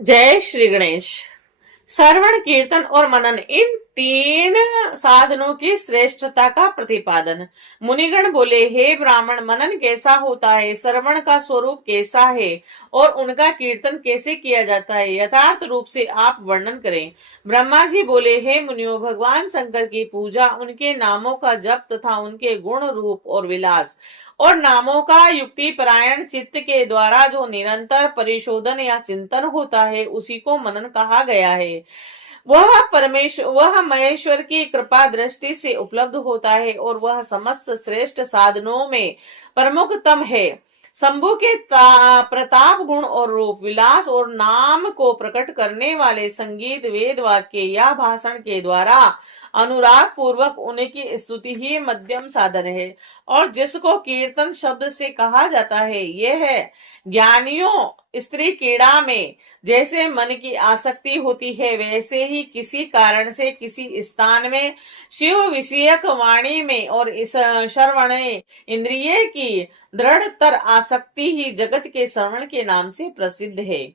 जय श्री गणेश। श्रवण, कीर्तन और मनन, इन तीन साधनों की श्रेष्ठता का प्रतिपादन। मुनिगण बोले, हे ब्राह्मण, मनन कैसा होता है, श्रवण का स्वरूप कैसा है और उनका कीर्तन कैसे किया जाता है, यथार्थ रूप से आप वर्णन करें। ब्रह्मा जी बोले, हे मुनियों, भगवान शंकर की पूजा, उनके नामों का जप तथा उनके गुण, रूप और विलास और नामों का युक्ति परायण चित्त के द्वारा जो निरंतर परिशोधन या चिंतन होता है, उसी को मनन कहा गया है। वह महेश्वर की कृपा दृष्टि से उपलब्ध होता है और वह समस्त श्रेष्ठ साधनों में प्रमुखतम है। शंभु के प्रताप, गुण और रूप, विलास और नाम को प्रकट करने वाले संगीत, वेद वाक्य या भाषण के द्वारा अनुराग पूर्वक उनकी स्तुति ही मध्यम साधन है। और जिसको कीर्तन शब्द से कहा जाता है, यह है ज्ञानियों स्त्री क्रीड़ा में जैसे मन की आसक्ति होती है, वैसे ही किसी कारण से किसी स्थान में शिव विषयक वाणी में और इस श्रवण इंद्रिय की दृढ़तर आसक्ति ही जगत के श्रवण के नाम से प्रसिद्ध है।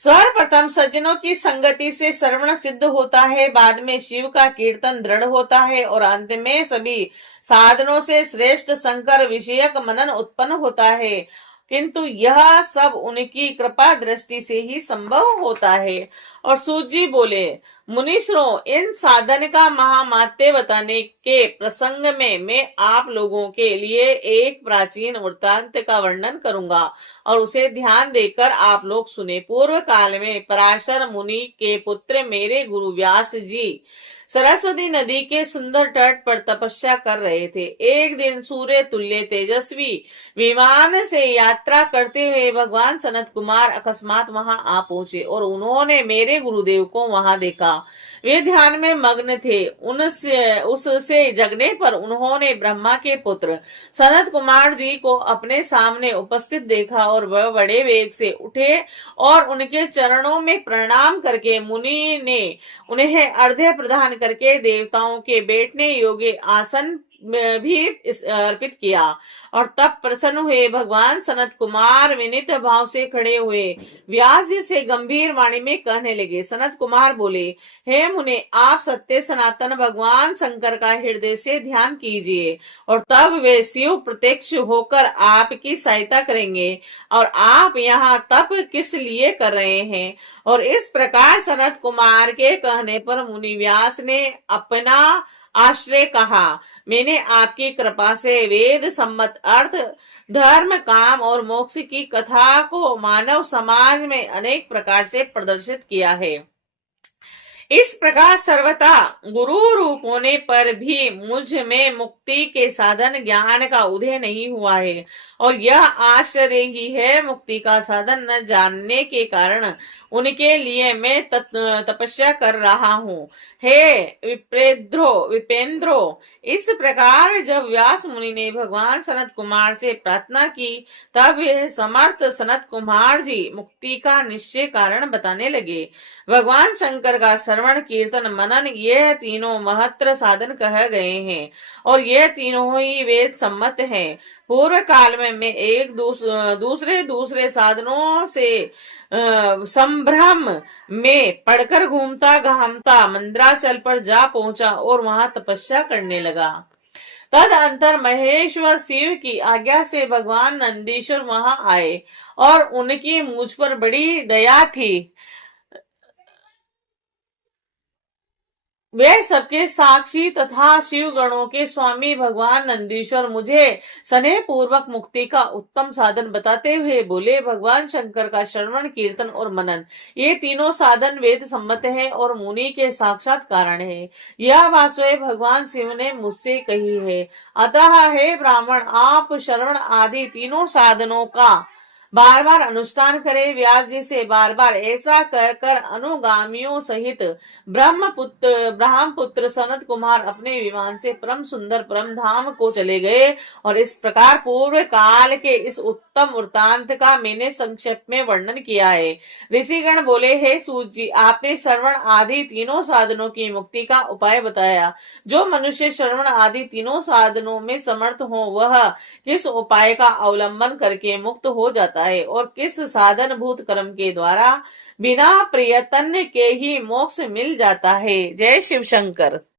सर्वप्रथम सज्जनों की संगति से श्रवण सिद्ध होता है, बाद में शिव का कीर्तन दृढ़ होता है और अंत में सभी साधनों से श्रेष्ठ शंकर विषयक मनन उत्पन्न होता है। किंतु यह सब उनकी कृपा दृष्टि से ही संभव होता है। और सूत जी बोले, मुनीश्वरों, इन साधन का महामात्य बताने के प्रसंग में मैं आप लोगों के लिए एक प्राचीन वृत्तांत का वर्णन करूंगा और उसे ध्यान देकर आप लोग सुने। पूर्व काल में पराशर मुनि के पुत्र मेरे गुरु व्यास जी सरस्वती नदी के सुंदर तट पर तपस्या कर रहे थे। एक दिन सूर्य तुल्य तेजस्वी विमान से यात्रा करते हुए भगवान सनत कुमार अकस्मात वहां आ पहुंचे और उन्होंने मेरे गुरुदेव को वहां देखा। वे ध्यान में मग्न थे। उससे जगने पर उन्होंने ब्रह्मा के पुत्र सनत कुमार जी को अपने सामने उपस्थित देखा और वह बड़े वेग से उठे और उनके चरणों में प्रणाम करके मुनि ने उन्हें अर्घ्य प्रदान करके देवताओं के बैठने योग्य आसन भी अर्पित किया। और तब प्रसन्न हुए भगवान सनत कुमार विनीत भाव से खड़े हुए व्यास जी से गंभीर वाणी में कहने लगे। सनत कुमार बोले, हे मुने, आप सत्य सनातन भगवान शंकर का हृदय से ध्यान कीजिए और तब वे शिव प्रत्यक्ष होकर आपकी सहायता करेंगे। और आप यहाँ तप किस लिए कर रहे हैं? और इस प्रकार सनत कुमार के कहने पर मुनि व्यास ने अपना आश्रय कहा। मैंने आपकी कृपा से वेद सम्मत अर्थ, धर्म, काम और मोक्ष की कथा को मानव समाज में अनेक प्रकार से प्रदर्शित किया है। इस प्रकार सर्वथा गुरु रूप होने पर भी मुझ में मुक्ति के साधन ज्ञान का उदय नहीं हुआ है। और यह आश्चर्य ही है, मुक्ति का साधन न जानने के कारण उनके लिए मैं तपस्या कर रहा हूँ। हे विपेंद्रो, इस प्रकार जब व्यास मुनि ने भगवान सनत कुमार से प्रार्थना की, तब यह समर्थ सनत कुमार जी मुक्ति का निश्चय कारण बताने लगे। भगवान शंकर का श्रवण, कीर्तन, मनन, यह तीनों महत्र साधन कहे गए हैं और यह तीनों ही वेद सम्मत हैं। पूर्व काल में मैं एक दूसरे साधनों से संभ्रम में पढ़कर घूमता घामता मंदराचल पर जा पहुंचा और वहां तपस्या करने लगा। तदंतर महेश्वर शिव की आज्ञा से भगवान नंदीश्वर वहां आए और उनकी मुझ पर बड़ी दया थी। वे सबके साक्षी तथा शिव गणों के स्वामी भगवान नंदीश्वर मुझे स्नेह पूर्वक मुक्ति का उत्तम साधन बताते हुए बोले, भगवान शंकर का श्रवण, कीर्तन और मनन, ये तीनों साधन वेद सम्मत है और मुनि के साक्षात कारण है। यह बात स्वयं भगवान शिव ने मुझसे कही है। अतः हे ब्राह्मण, आप श्रवण आदि तीनों साधनों का बार बार अनुष्ठान करे। व्यास जी से बार बार ऐसा कर कर अनुगामियों सहित ब्रह्मपुत्र सनत कुमार अपने विमान से परम सुंदर परम धाम को चले गए। और इस प्रकार पूर्व काल के इस उत्तम वृत्तांत का मैंने संक्षेप में वर्णन किया है। ऋषिगण बोले, हे सूत जी, आपने श्रवण आदि तीनों साधनों की मुक्ति का उपाय बताया। जो मनुष्य श्रवण आदि तीनों साधनों में समर्थ हो, वह किस उपाय का अवलंबन करके मुक्त हो जाता है और किस साधन भूत कर्म के द्वारा बिना प्रयत्न के ही मोक्ष मिल जाता है। जय शिव शंकर।